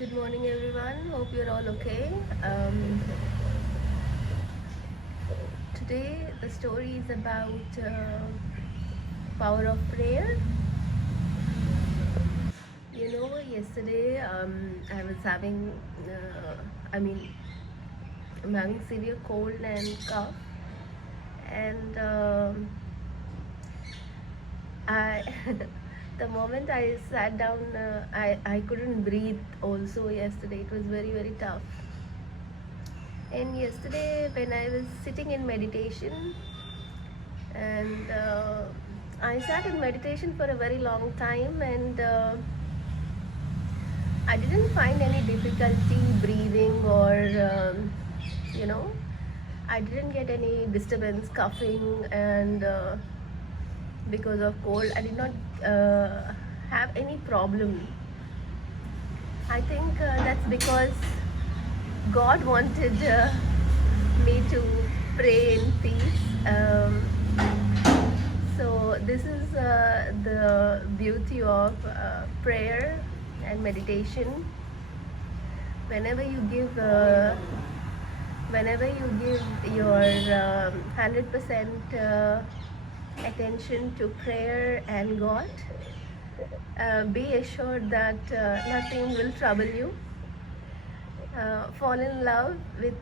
Good morning, everyone. Hope you're all okay. Today, the story is about power of prayer. Yesterday I was having, I mean, I'm having severe cold and cough, and I, the moment I sat down, I couldn't breathe. Also, yesterday it was very very tough. And yesterday, when I was sitting in meditation, and I sat in meditation for a very long time, and I didn't find any difficulty breathing, or you know, I didn't get any disturbance, coughing, and because of cold, I did not have any problem. I think that's because God wanted me to pray in peace. So this is the beauty of prayer and meditation. Whenever you give, whenever you give your 100% attention to prayer and God, be assured that nothing will trouble you. Fall in love with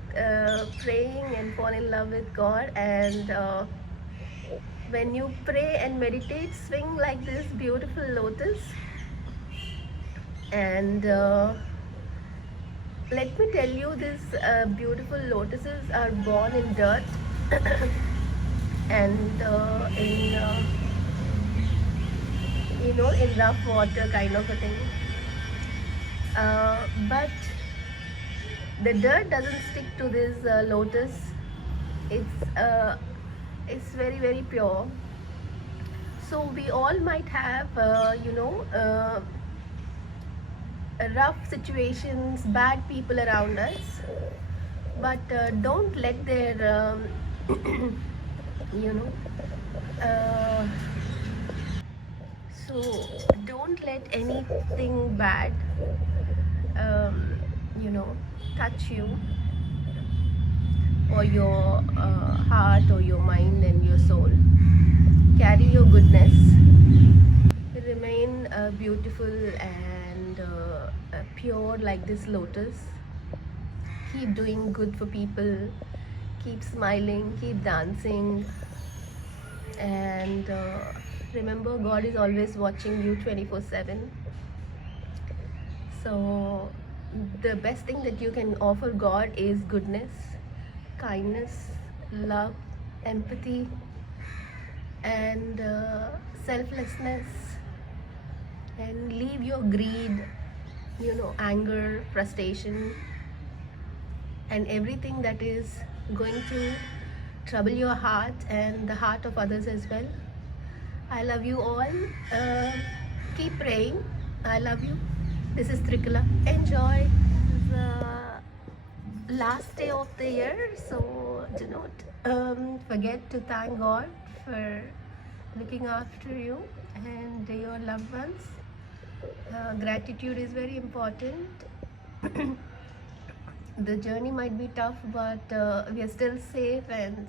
praying and fall in love with God, and when you pray and meditate, swing like this beautiful lotus. And let me tell you, these beautiful lotuses are born in dirt and in rough water kind of a thing. But the dirt doesn't stick to this lotus. It's very very pure. So we all might have rough situations, bad people around us, but don't let their you know uh, so don't let anything bad um, you know touch you, or your heart, or your mind and your soul. Carry your goodness, remain beautiful and pure like this lotus. Keep doing good for people, keep smiling, keep dancing, and remember, God is always watching you 24/7. So the best thing that you can offer God is goodness, kindness, love, empathy, and selflessness. And leave your greed, anger, frustration, and everything that is going to trouble your heart and the heart of others as well. I love you all. Uh, Keep praying. I love you. This is Trikala. Enjoy. This is the last day of the year, so do not forget to thank God for looking after you and your loved ones. Gratitude is very important. The journey might be tough, but we are still safe, and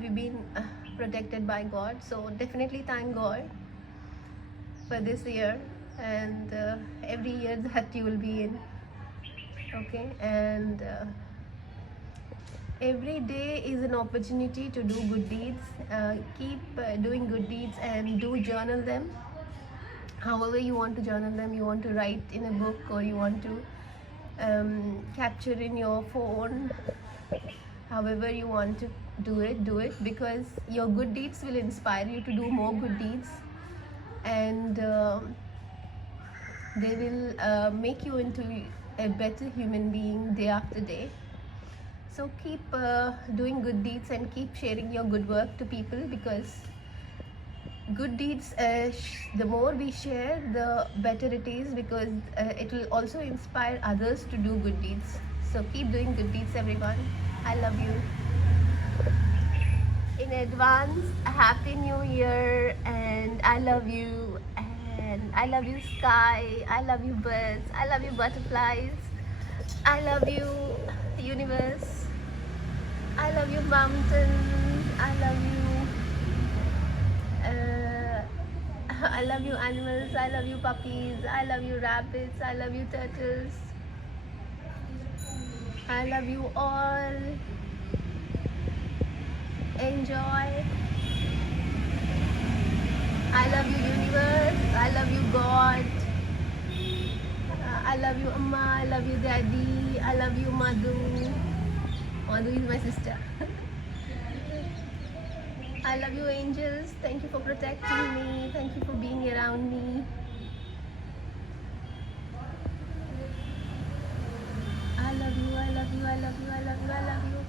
we've been protected by God. So definitely thank God for this year and every year that you will be in. Okay, and every day is an opportunity to do good deeds. Keep doing good deeds and do journal them. However you want to journal them, you want to write in a book, or you want to capture in your phone. However you want to do it, because your good deeds will inspire you to do more good deeds, and they will make you into a better human being day after day. So keep doing good deeds and keep sharing your good work to people, because good deeds, the more we share, the better it is, because it will also inspire others to do good deeds. So keep doing good deeds, everyone. I love you. In advance, Happy New Year, and I love you. And And I love you sky, I love you birds, I love you butterflies, I love you universe, I love you mountains, I love you I love you animals, I love you puppies, I love you rabbits, I love you turtles, I love you all. Enjoy. I love you universe, I love you God, I love you Amma, I love you Daddy, I love you Madhu. Madhu is my sister. I love you angels, thank you for protecting me, thank you for being around me. I love you, I love you, I love you, I love you, I love you.